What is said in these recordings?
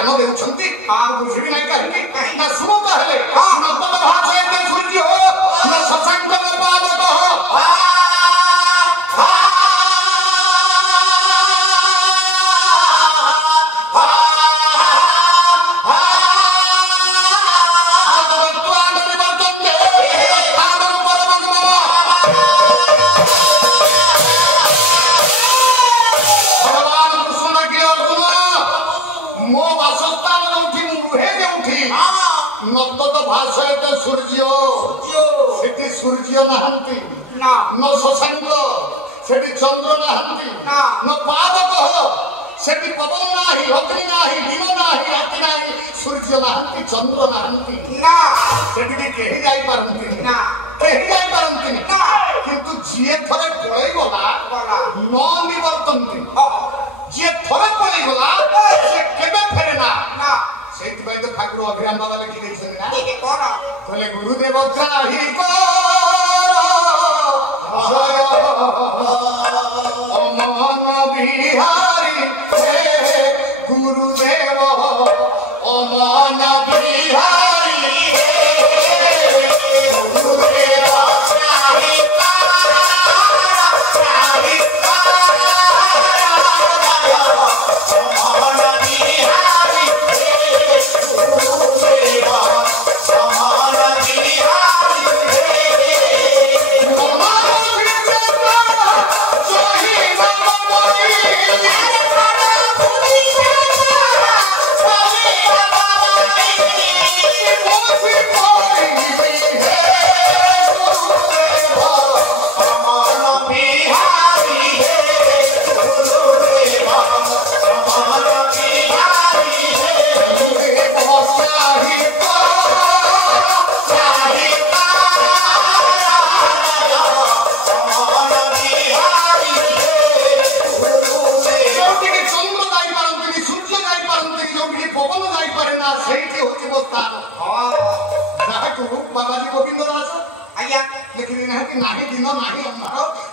ध्यान देउछंती बुझिबि नै काहे ना सुनो ताहले न तो भाषा एते सूर्य हो न सशंक न पावक हो सूर्य नहंती ना न शशांक सेठी चंद्र नहंती ना न पावक हो सेठी पवन नाही अग्नि नाही दिन नाही राति नाही सूर्य नहंती चंद्र नहंती ना सेठी के केही जाई पारंती ना केही जाई पारंती ना किंतु जिए थरे पळई गला न निवर्तन्ती जिए थरे पळई गला से केबे फेरे ना ना सेठी भाई तो ठाकुर अभिराम बाबा लिखि देछन ना के कोन बोले गुरुदेव त्राही को अमन बिहारी गुरुदेव अमन बिहारी गुरुदेव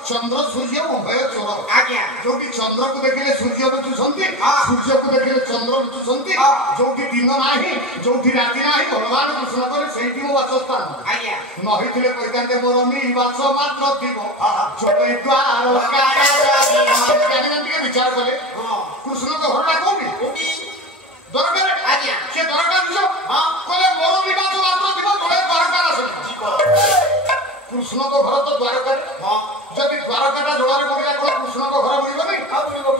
चंद्र सूर्य उभय चोर आज्ञा जोटी चंद्र को देखले सूर्य रुचुसंती सूर्य को देखले चंद्र रुचुसंती जोटी दिन नाही जोटी राति नाही भगवान कृष्ण करे सेठी मो वासस्थान आज्ञा नहिथिले कहितांते मोर निवास मात्र थिबो जोटे द्वार कारणंती के विचार कले कृष्ण को घरटा कोठी दरकार आज्ञा के दरकार जो कले मोर निवास मात्र थिबो जोटे दरकार आसे कृष्ण को घर तो द्वारका जदि द्वारकाटा जोड़ारे पड़िला को कृष्ण को घर मिलबनी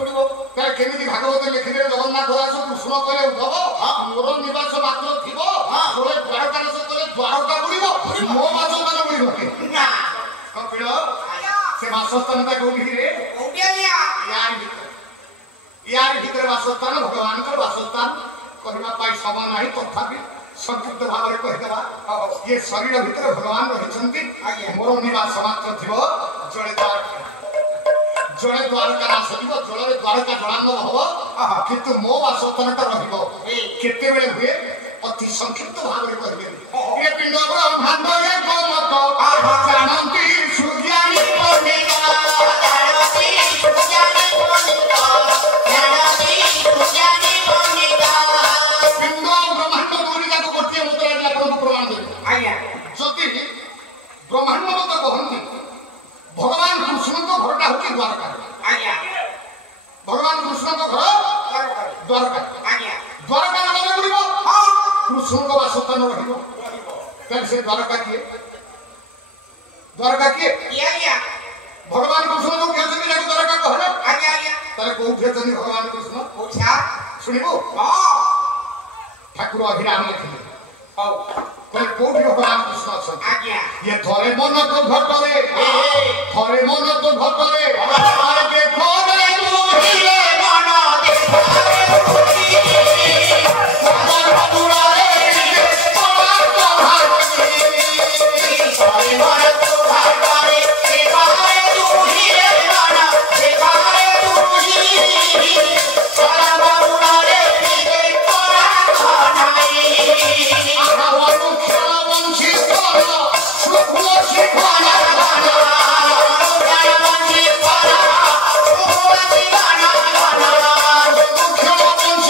मिलबो ताले केमिति भागवत लिखिले जगन्नाथ दास कृष्ण कले उद्धव मोर निवास मात्र थिबो जोड़े द्वारका रस कले द्वारका पड़िबो मो वास मान पड़िबो ना कपिल से वासस्थान ता कोठी रे ओडिया यार भीतर वासस्थान भगवान का वासस्थान कहिबा पाई समय नाही तथापि संक्षिप्त भाव में कहिदबा ये शरीर भीतर भगवान रहिछंती मोर निवास मात्र थिबो जड़े द्वारका रास दिबो जड़े द्वारका जड़ांग हबो किंतु मो वासस्थान त रहिबो केते बेले हुए अति संक्षिप्त भाव में कहिबे ये पिंड ब्रह्मांड ये गोमत जानंती सूर्यानी पंडिता जानंती सूर्यानी पंडिता जानंती सूर्यानी पंडिता पिंड ब्रह्मांड दुनिया को गोटे मुद्रा ला प्रमाण दे आज्ञा जति ब्रह्मांड मत कहंती भगवान कृष्ण को घरटा होची द्वारका आज्ञा भगवान कृष्ण को घर द्वारका आज्ञा द्वारका नगरे बुलिबो कृष्ण को वासस्थान रहिबो तब से द्वारका किए आज्ञा भगवान कृष्ण को केजनी जाको द्वारका कहले आज्ञा आज्ञा ताले को केजनी भगवान कृष्ण ओछा सुनिबो ठाकुर अभिराम लिखिले कोई कोठी भगवान कृष्ण अछन आज्ञा ये थोरे मन को घटरे थोरे मन को घटरे अरे देखो रे मुहिले मन देखो भगवान बुरा रे बड़ा तो भागी थोरे मन को घटरे देवारे मुहिले मन देवारे मुहिले बड़ा बुरा रे बड़ा खानाई आवाज़ वंशी कोना सुखवंशी कोना वंशी कोना सुखवंशी कोना मुख्य वंशी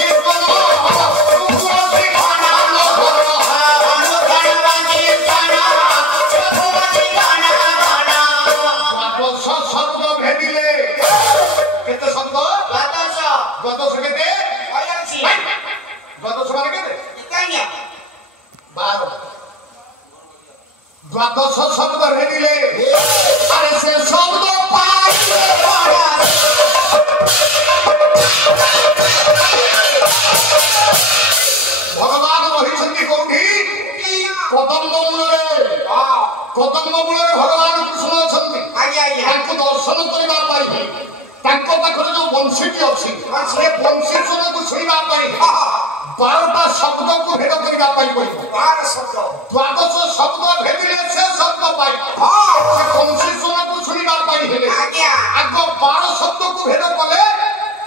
କଦମ୍ବ ମୂଳରେ ଭଗବାନ କୃଷ୍ଣ ଅଛନ୍ତି। ତାଙ୍କୁ ଦର୍ଶନ କରିବା ପାଇଁ ତାଙ୍କ ପାଖରେ ଯୋଉ ବଂଶୀଟି ଅଛି ସେ ବଂଶୀ ସ୍ୱରକୁ ଶୁଣିବା ପାଇଁ 12ଟା ଶବ୍ଦକୁ ଭେଦ କରିବା ପାଇଁ କହିବ। 12 ଶବ୍ଦ ଭେଦିଲେ ସେ ଶବ୍ଦ ପାଇବ। ସେ ବଂଶୀ ସ୍ୱରକୁ ଶୁଣିବା ପାଇଁ ହେଲେ ଆଗ 12 ଶବ୍ଦକୁ ଭେଦ କଲେ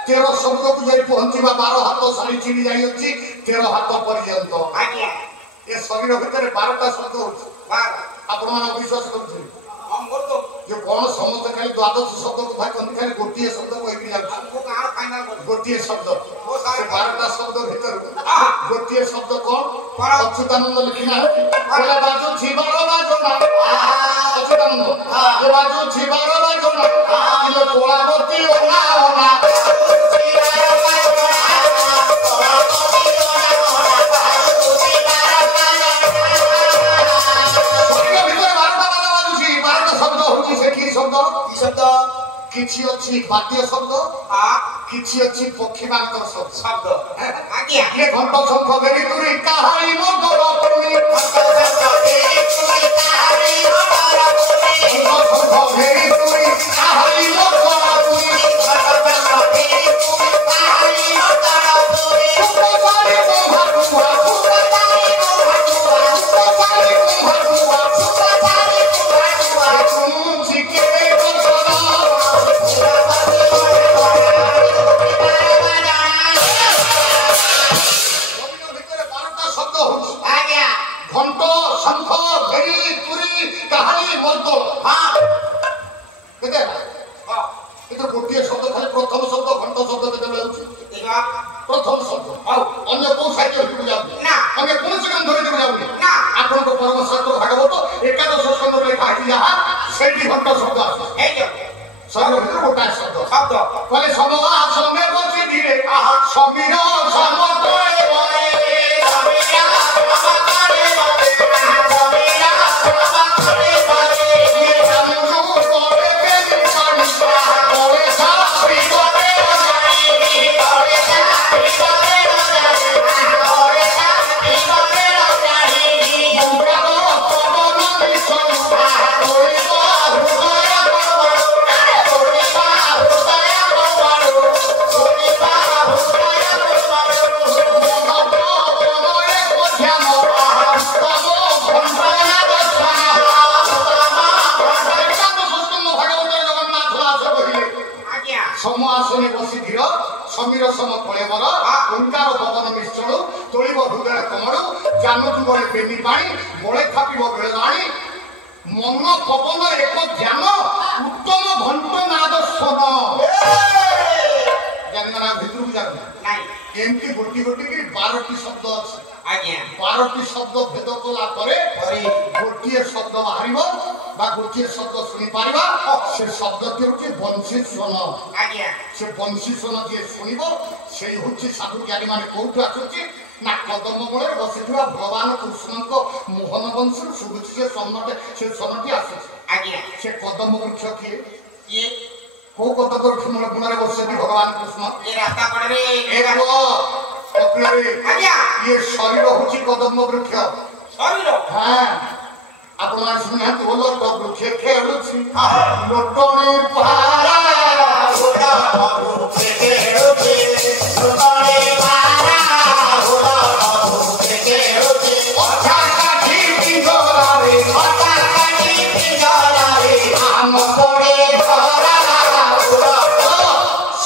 13 ଶବ୍ଦକୁ ଯାଇ ପହଞ୍ଚିବା। 12 ହାତ ଶାଢୀ ଚିରି ଯାଇଅଛି 13 ହାତ ପର୍ଯ୍ୟନ୍ତ। ଏ ଶରୀର ଭିତରେ 12ଟା ଶବ୍ଦ ହଉଛି। ଆପଣମାନେ ବିଶ୍ୱାସ କରୁଛନ୍ତି ଯେ କଣ ସମସ୍ତେ ଖାଲି 12 ଶବ୍ଦ କଥା କହନ୍ତି, ଖାଲି ଗୋଟିଏ ଶବ୍ଦ କହିକି ଯାଉଛି। ଗୋଟିଏ ଶବ୍ଦ 12ଟା ଶବ୍ଦ ଭିତରୁ ଗୋଟିଏ ଶବ୍ଦ କଣ? ଅଚ୍ୟୁତାନନ୍ଦ ଲେଖିନାହାନ୍ତି ବାଜୁଛି 12 ବାଜନା। ଅଚ୍ୟୁତାନନ୍ଦ ବାଜୁଛି 12 ବାଜନା କଳାବତୀ ଓଲା ଓଲା କିଛି ଅଛି ବାଦ୍ୟ ଶବ୍ଦ, କିଛି ଅଛି ପକ୍ଷୀ ମାନଙ୍କର ଶବ୍ଦ। ଘଣ୍ଟ ଶଙ୍ଖ ବେରି ତୁରି କାହାରି ମର୍ଦ୍ଦର ଶଙ୍ଖ ଭେରି ତୁରି କାହାରି ମର୍ଦ୍ଦର ଗୋଟିଏ ଶବ୍ଦ ଖାଲି ପ୍ରଥମ ଶବ୍ଦ ଘଣ୍ଟ ଶବ୍ଦ କେତେବେଳେ ହଉଛି? ପ୍ରଥମ ଶବ୍ଦ। ଆଉ ଅନ୍ୟ କୋଉ ସାହିତ୍ୟ ଭିତରକୁ ଯାଉନି, ଅନ୍ୟ କୌଣସି ଗ୍ରନ୍ଥ ଭିତରକୁ ଯାଉନି। ଆପଣଙ୍କ ପରମଶାସ୍ତ୍ର ଭାଗବତ 11 ସ୍କନ୍ଧରେ ଲେଖା ହେଇଛି ଯାହା ସେଇଠି ଘଣ୍ଟ ଶବ୍ଦ ଆସୁଛି। ଶରୀର ଭିତରେ ଗୋଟାଏ ଶବ୍ଦ କହିଲେ ସମବାସନେ ବସି ଧୀରେ ସମୀର ସମଆସନେ ବସି ଧୀର ସମୀର ସମ କଳେବର ଓଙ୍କାର ପବନ ମିଶ୍ରଣ ତୋଳିବ ହୃଦୟ କମଳ ଜାନ ଯୁଗରେ ବେନି ପାଣି ବଳେ ଥାପିବ ବେଳବାଣୀ ମନ ପବନ ଏକ ଧ୍ୟାନ ଉତ୍ତମ ଘଣ୍ଟ ନାଦ ସ୍ୱନ। ଜାଣିବା ଭିତରକୁ ଯାଉ ଏମିତି ଗୋଟି ଗୋଟିକି 12ଟି ଶବ୍ଦ ଅଛି। 12ଟି ଶବ୍ଦ ଭେଦ କଲା ପରେ ଗୋଟିଏ ଶବ୍ଦ ବାହାରିବ ବା ଗୋଟିଏ ଶବ୍ଦ ଶୁଣିପାରିବା। ସେ ଶବ୍ଦଟି ହଉଛି ବଂଶୀ ସ୍ୱନ। ସେ ବଂଶୀ ସ୍ୱନ ଯିଏ ଶୁଣିବ ସେଇ ହଉଛି ସାଧୁ ଜ୍ଞାନୀ ମାନେ କୋଉଠୁ ଆସୁଛି ନା କଦମ ମୂଳରେ ବସିଥିବା ଭଗବାନ କୃଷ୍ଣଙ୍କ ମୋହନ ବଂଶରୁ ଶୁଭୁଛି ସେ ସ୍ୱନଟି ଆସୁଛି। ସେ କଦମ ବୃକ୍ଷ କିଏ? କୋଉ କଦମ ବୃକ୍ଷ ମୂଳରେ ବସିଛନ୍ତି ଭଗବାନ କୃଷ୍ଣ? ଇଏ ଶରୀର ହଉଛି କଦମ୍ବ ବୃକ୍ଷ। ଆପଣମାନେ ଶୁଣିନାହାନ୍ତି ଓଲଟ ବୃକ୍ଷ ଖେଳୁଛି ଲୋଟଣୀ ପାରା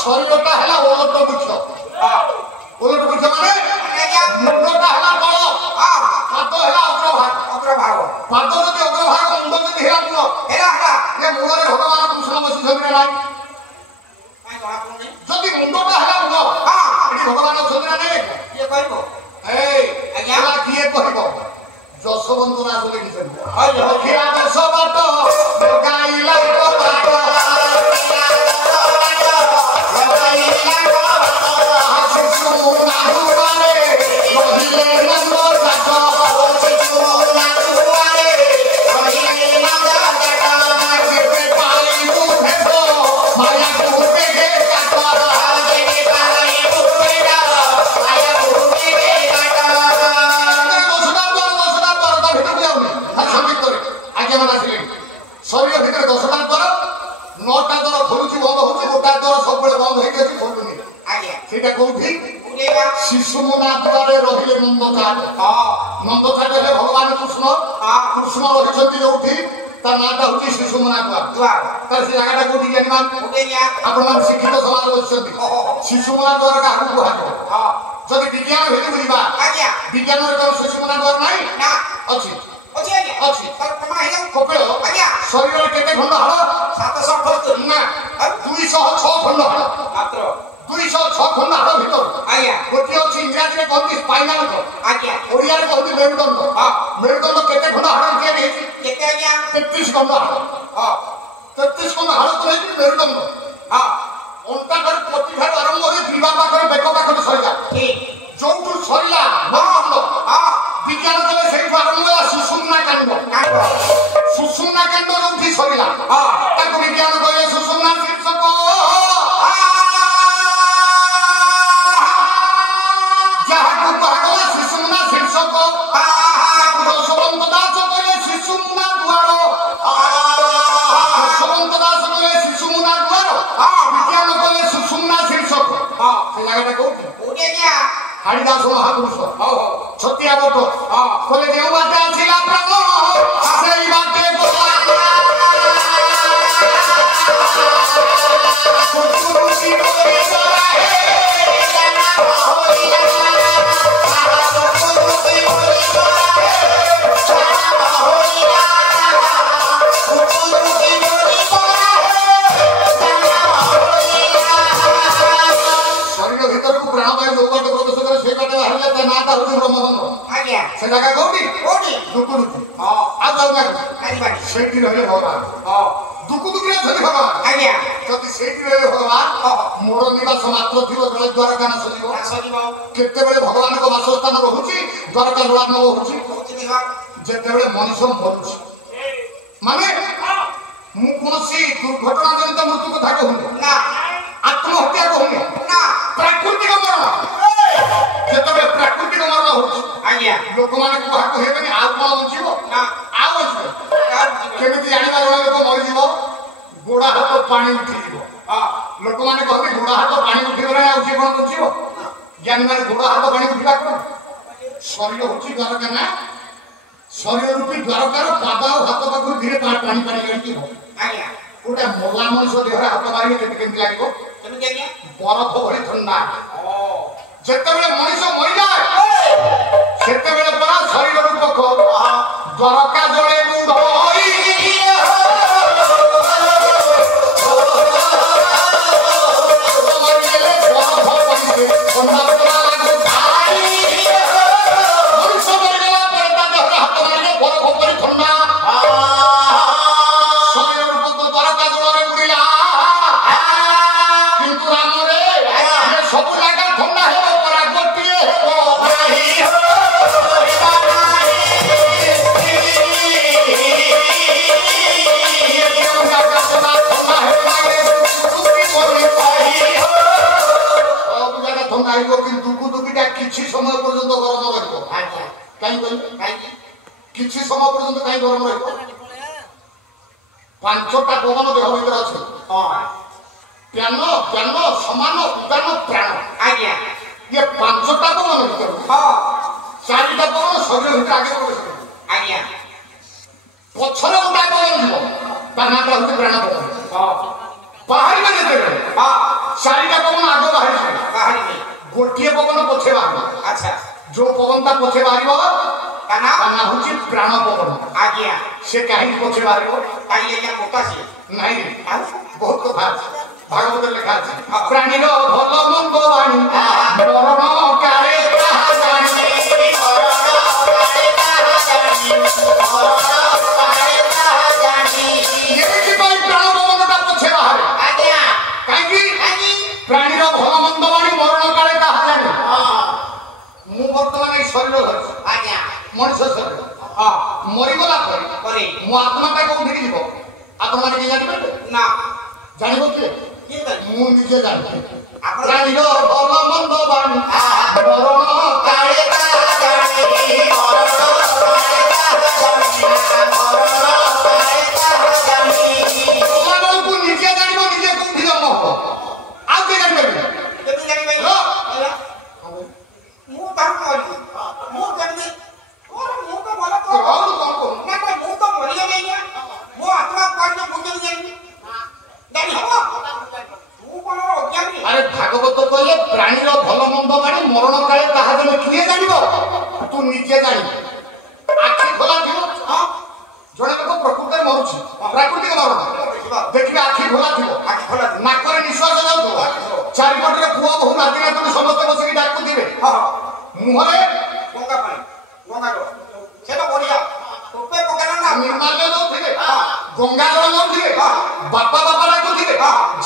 ଶରୀରଟା ହେଲା ଓଲଟ ବୃକ୍ଷ। ଓଲଟ ବୃକ୍ଷ ମାନେ ମୁଣ୍ଡଟା ହେଲା ତଳ, ପାଦ ହେଲା ଅଗ୍ରଭାଗ। ପାଦ ଯଦି ଅଗ୍ରଭାଗ ମୁଣ୍ଡ ଯଦି ହେଲା ମୂଳ ଏ ମୂଳରେ ଭଗବାନ କୃଷ୍ଣ ବସିଛନ୍ତି ନା ନାହିଁ? ଯଦି ମୁଣ୍ଡଟା ହେଲା ମୂଳ ଏଠି ଭଗବାନ ଅଛନ୍ତି ନା ନାହିଁ? କିଏ କହିବ? କିଏ କହିବ? ଯଶୋବନ୍ତ ନାଥ ଲେଖିଛନ୍ତି ଯଶୋବନ୍ତ ଗାଇଲା শিশুমনা দ্বারে রহিলে নন্দচাঁদ নন্দচাঁদ ହେଲେ ଭଗବାନ କୃଷ୍ଣ କୃଷ୍ଣ ରହିଛନ୍ତି ଯୋଉଠି ତା ନାଁଟା ହଉଛି ଶିଶୁମନା ଦ୍ୱାର ତାର ସେ ଜାଗାଟା କୋଉଠି ଜାଣିବା ଆପଣମାନେ ଶିକ୍ଷିତ ସମାଜ ବସିଛନ୍ତି ଶିଶୁମନା ଦ୍ୱାର କାହାକୁ କୁହାଯିବ ଯଦି ବିଜ୍ଞାନ ଭିତରେ ବୁଝିବା ବିଜ୍ଞାନରେ କଣ ଶିଶୁମନା ଦ୍ୱାର ନାହିଁ ଅଛି ଅଛି କପିଳ ଶରୀରରେ କେତେ ଖଣ୍ଡ ହାଡ଼ 778 ନା 206 ଖଣ୍ଡ ହାଡ଼ ମାତ୍ର 206 ଖଣ୍ଡ ହାଡ଼ ଭିତର ଗୋଟିଏ ଅଛି ଇଂରାଜୀରେ କହନ୍ତି ସ୍ପାଇନାଲ କର୍ଡ ଓଡ଼ିଆରେ କହନ୍ତି ମେରୁଦଣ୍ଡ ମେରୁଦଣ୍ଡ କେତେ ଖଣ୍ଡ ହାଡ଼ ତିଆରି ହେଇଛି କେତେ 33 ଖଣ୍ଡ ହାଡ଼ 33 ଖଣ୍ଡ ହାଡ଼ ତ ହେଇଛି ମେରୁଦଣ୍ଡ ଅଣ୍ଟା ଠାରୁ ପଟିଠାରୁ ଆରମ୍ଭ ହୋଇ ଗ୍ରୀବା ପାଖରେ ବେକ ପାଖରେ ସରିଲା ଯୋଉଠୁ ସରିଲା ମେରୁଦଣ୍ଡ ବିଜ୍ଞାନ କଲେ ସେଇଠୁ ଆରମ୍ଭ ହେଲା ସୁଷୁମ୍ନା କାଣ୍ଡ ସୁଷୁମ୍ନା କାଣ୍ଡ ଯୋଉଠି ସରିଲା ତାକୁ ବିଜ୍ଞାନ କହିଲେ ସୁଷୁମ୍ନା ଶୀର୍ଷକ ଯାହାକୁ କୁହାଗଲା ଶିଶୁମନା ଶୀର୍ଷକ ତାକୁ ଯଶୋବନ୍ତ ଦାସ କହିଲେ ଶିଶୁମନା ଦ୍ୱାର ଯଶୋବନ୍ତ ଦାସ କହିଲେ ଶିଶୁମନା ଦ୍ୱାର ବିଜ୍ଞାନ କହିଲେ ସୁଷୁମ୍ନା ଶୀର୍ଷକ ସେ ଜାଗାଟା କୋଉଠି ହାଡ଼ିଦାସ ମହାପୁରୁଷ ଛତିଆ ବଟ କହିଲେ ଯେଉଁ ବାଟେ ଆସିଲା ପ୍ରାଣ ସେଇ ବାଟେ से जगह कोठी दुकुदुकी आ जाऊ ना सेठी रहले भगवान दुकुदुकी रहले भगवान जति सेठी रहले भगवान मोर निवास मात्र थिबो जले द्वारका न सजिबो केते बेले भगवान को वासस्थान रहउची द्वारका द्वार न होउची जेते बेले मनुष्य मरुची माने मु कोनसी दुर्घटना जनित मृत्यु कथा कहूनी ना आत्महत्या कहूनी ना प्राकृतिक मरण जेते बेले प्राकृतिक मरण होउची लोक माने को हाको हेबेनी आ कोन बचिबो ना आ बचिबो केमिति जानिबा जण लोक मरि जीवो गोडा हाथ पानी उठी जीवो लोक माने कहबी गोडा हाथ पानी उठिबो ना आ उठी कोन बचिबो ज्ञानी माने गोडा हाथ पानी उठिबा कोन शरीर होची द्वारका ना शरीर रूपी द्वारकार पादा हाथ पाखु धीरे पानी पानी गई हो गोटे मोला मनुष्य देह हाथ मारी केमति लागो बरफ भली ठंडा जेतेबेले मनुष्य मरि जाए सेतेबेले परा शरीर रूपक द्वारका जळे बुढई किछि समय पर्यंत गरम रहइबो काई किछि समय पर्यंत काई गरम रहइबो पांचटा पवन देह भीतर अछि प्यान प्यान समान उदान प्राण ये पांचटा पवन भीतर चारिटा पवन शरीर भीतर आगे प्रवेश पछरे उडा पवन जीवो तानाटा होते प्राण पवन बाहर में जेते चारिटा पवन आगो बाहर गोटिए पवन पछे बाहर अच्छा जो पवन ता पछे बाहरिबो काना होची प्राण पवन से काहे पछे बाहरिबो काई या कोतासी नाही बहुत कथा भागवत लिखा अछि प्राणी रो भल मंद वाणी मरण काले कहा जानी ये कि भाई प्राण पवन ता पछे बाहर काई प्राणी रो भल मंद वाणी मरण काले कहा जानी मु वर्तमान ए शरीर अछि मनुष्य शरीर मरिगला परे मु आत्मा का कोन देखि जीवो आत्मा माने के जानिबे ना जानिबो के मु निजे जानि प्राणी रो भल मंद वाणी मरण काले कहा जानी मरण काले को निजे जानिबो निजे कोन जन्म हो आ के जानिबे केते जानिबे लो मु अरे भागवत कहले प्राणीर भल मंद मारी मरण काले ताहा जने किए जानिबो तू निजे जानि आखि खोला थियो जने लोक प्रकृति मरुछि प्राकृतिक मरण देखिबे आखि खोला थियो नाकरे निश्वास जाउतो चारिपटरे पुआ बहु नाती नातुनी समस्त बसिक डाकु दिबे मुहरे गंगा पानी गंगा रो सेटा बढिया टोपे पकाना ना निर्माल्य दउथिले गंगा रो दउथिले बापा बापा डाकु दिबे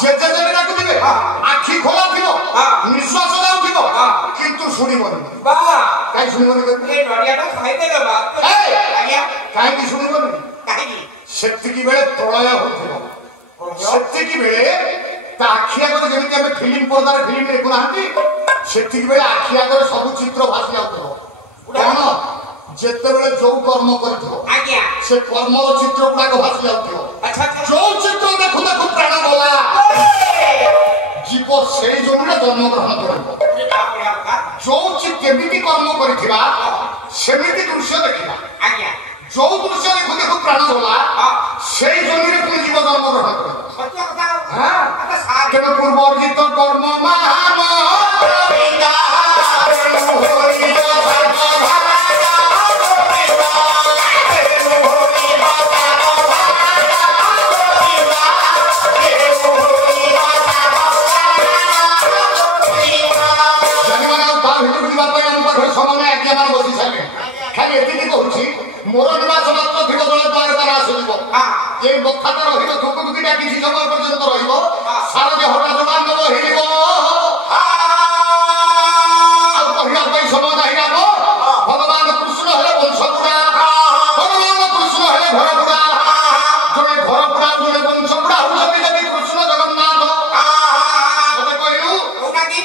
जेजे जेजे डाकु दिबे आखि खोला थियो निश्वास जाउथिबो किंतु सुनिबोनी बा काई सुनिबोनी ए नडियाटा खाइ देले बा ए आज्ञा काई की सुनिबोनी काई की सेतिकी बेले प्रलय होथिबो सेतिकी बेले ता आखि आगर जेमिति हम फिल्म पर्दार फिल्म देखु नांती सेतिकी बेले आखि आगर सब चित्र भासी जाउथिबो कोन जेते बेले जो कर्म करथिबो आज्ञा से कर्मर चित्र गुडा भासी जाउथिबो अच्छा जो चित्र देखु देखु प्राण बोला जीव से जमीन जन्म ग्रहण कर जो केमिति कर्म करिथिबा सेमिति दृश्य देखिबा आज्ञा जो दृश्य देखु देखु प्राण होला से जमीन पुनि जीव जन्म ग्रहण कर सत्य कथा हां केना पूर्व अर्जित कर्म महाम खाली एति कहूची मोर निवास मात्र थिबो जळे द्वार द्वार आसीबो ए बखाता रहिबो थुक थुकिटा किछि समय पर्यंत रहिबो सारा जे हटा जवान न रहिबो कहिया पई समय नाही आबो भगवान कृष्ण हेले वंश पुरा भगवान कृष्ण हेले घर पुरा जणे घर पुरा जणे वंश पुरा होउछथि देवी कृष्ण जगन्नाथ मते कहलु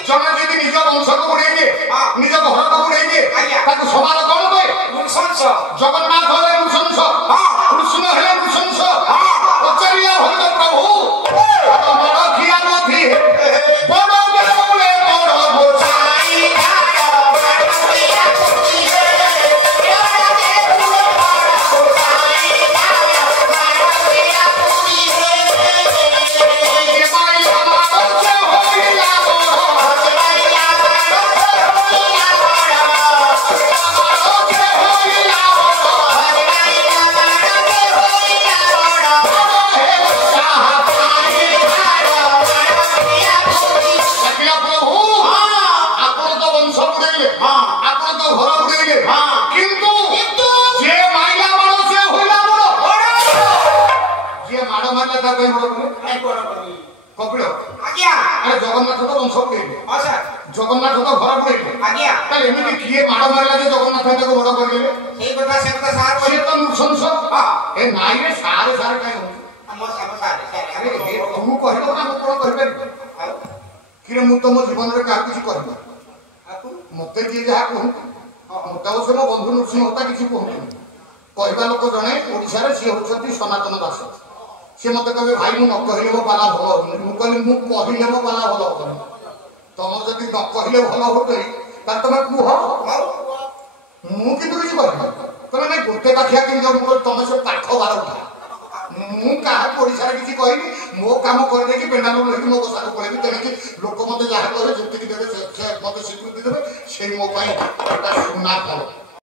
जणे जदि निज वंश को उड़ेइबे निज घर को उड़ेइबे ताको समान कोन कहे जगन्नाथ हेले नृशंस कृष्ण हेले नृशंस आचार्य हेले प्रभु तमर किया नथि बड़ बेले बड़ गोसाई जगन्नाथ तो वंश उड़ेइबे जगन्नाथ तो घर उड़ेइबे ताले एमिति किए माड़ मारला जे जगन्नाथ को बड़ करले सेई कथा से कथा सार से तो नृशंस ए नाई रे सार सार काई हो हम सार अरे तू कहलो ना को कोन कहबे कि मु तो मो जीवन रे का किछि करबो मते जे जहा कहू मते से मो बंधु नृसिंह होता किछि कहू कहबा लोक जणे ओडिसा रे से होछथि सनातन दास से मत कहे भाई मु न कहले मो बाला भलो मु कहले मु कहिले मो बाला भलो तुम जदि न कहले भलो होतई त तुम कुह मु कितु किछि कहबे तने नै गोटे पाखिया कि जो मु तुम से पाख बार उठा मु का ओडिसा रे किछि कहली मो काम कर दे कि पेंडाल लगी मो बसा को पळेबी तने कि लोक मते जाहा कहे जति कि देबे से मते स्वीकृति देबे सेही मो पई सुना फल